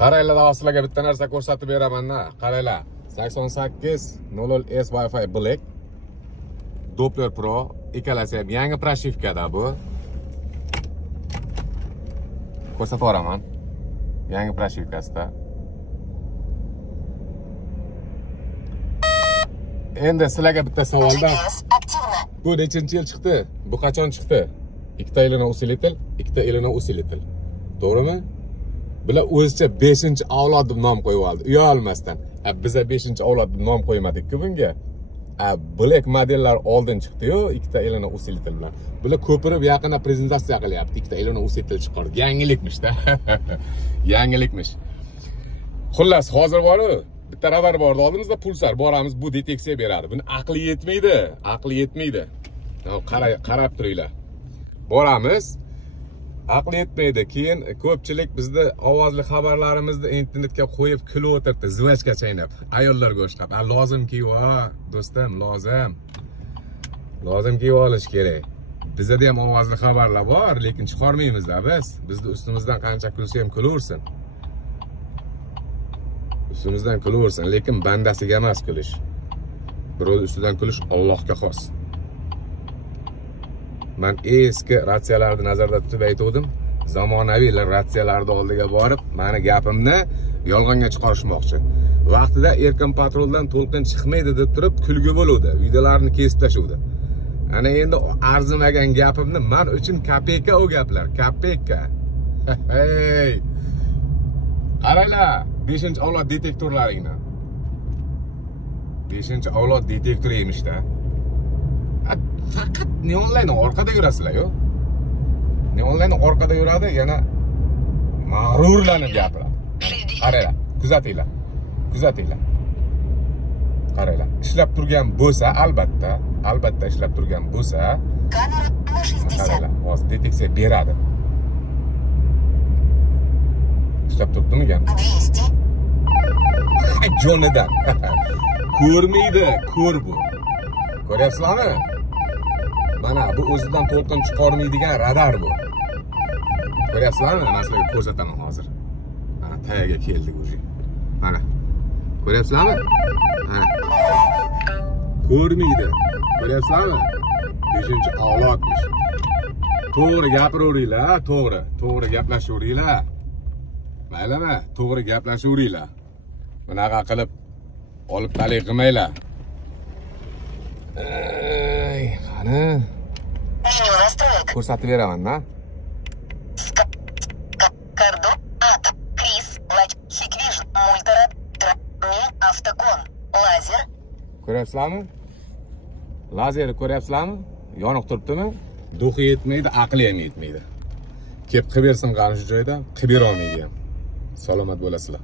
Qaranglar, sizlarga bitta narsa ko'rsatib beraman-da. Qaranglar. 8800S Wi-Fi Black Doppler Pro ikkalasi ham yangi proshivkada bu. Ko'rsatib beraman. Yangi proshivkasida. Endi sizlarga bitta savolda. Bu nechinchi yil chiqdi? Bu qachon chiqdi? Ikkita yilini usilitel, ikkita yilini usilitel. To'g'rimi? Bular o'zicha 5-avlod deb nom qo'yib oldi. Uyalmasdan. Biza 5-avlod deb nom qo'ymadik-ku bunga. Black modellar oldin chiqdi-yu, ikkita yilini usilitel bilan. Bular ko'pirib yaqinda prezentatsiya qilyapti. Ikkita yilini usilitel chiqardi. Yangilikmish-da. Yangilikmish. Xullas, hozir bor-ku. Bitta radar bordi oldimizda, pulsar. Boramiz, bu deteksiya beradi. Buni aqli yetmaydi. Aqli yetmaydi. Qarab turinglar. Boramiz. Aqli yetmaydi. Keyin ko'pchilik bizda ovozli xabarlarimizni internetga qo'yib kulib o'tirdi, zvachka chaynab, ayollarga o'xshab. Lozimki, do'stim, lozim. Lozimki olish kerak. Bizda ham ovozli xabarlar bor, lekin chiqarmaymiz-da biz. Bizni ustimizdan qancha kulsa ham kulaversin. Ustimizdan kulaversin, lekin bandasiga emas kulish. Birov ustidan kulish Allohga xos. Men eski ratsiyalarni nazarda tutib aytdim. Zamonaviy ratsiyalarning oldiga borib, meni gapimni yolg'onga chiqarishmoqchi. Vaqtida Erkin Patroldan to'lqin chiqmaydi deb turib kulgi bo'luvdi, videolarni kesib tashladi. Ana endi arzimagan gapimni men uchun kopeyka u gaplar, kopeyka. Hey! Qaranglar, 5-avlod detektorlaringni. 5-avlod detektor emish-da. Faqat neonlayni orqada yurasizlar-ku. Neonlayni orqada yuradi, yana mag'rurlanib gapiradi. Qaranglar, kuzatinglar. Kuzatinglar. Qaranglar, ishlab turgan bo'lsa, albatta ishlab turgan bo'lsa, qaranglar, hozir deteksiya beradi. Ishlab turibdimi-gan? 200. Jonidan. Ko'rmaydi, ko'r bu. Ko'ryapsizlarmi? Mana bu o'zidan to'lqin chiqarmaydigan radar bu. Ko'ryapsizlarmi? Men sizlarga ko'rsataman hozir. Mana tayaga keldik уже. Mana. Ko'ryapsizlarmi? Mana. Ko'rmaydi. Ko'ryapsizlarmi? 5-avlodmish. To'g'ri gapiraveringlar, to'g'ri. To'g'ri gaplashaveringlar. Maylimi? To'g'ri gaplashaveringlar. Bunaqa qilib olib talik qilmanglar. Qani? Ko'rsatib beraman-da. Ko'ryapsizlarmi? Lazerni ko'ryapsizlarmi? Yoniq turibdimi? Duxi yetmaydi, aqli ham yetmaydi. Kelib qilib bersin qani shu joyda, qilib bera olmaydi ham. Salomat bo'lasizlar.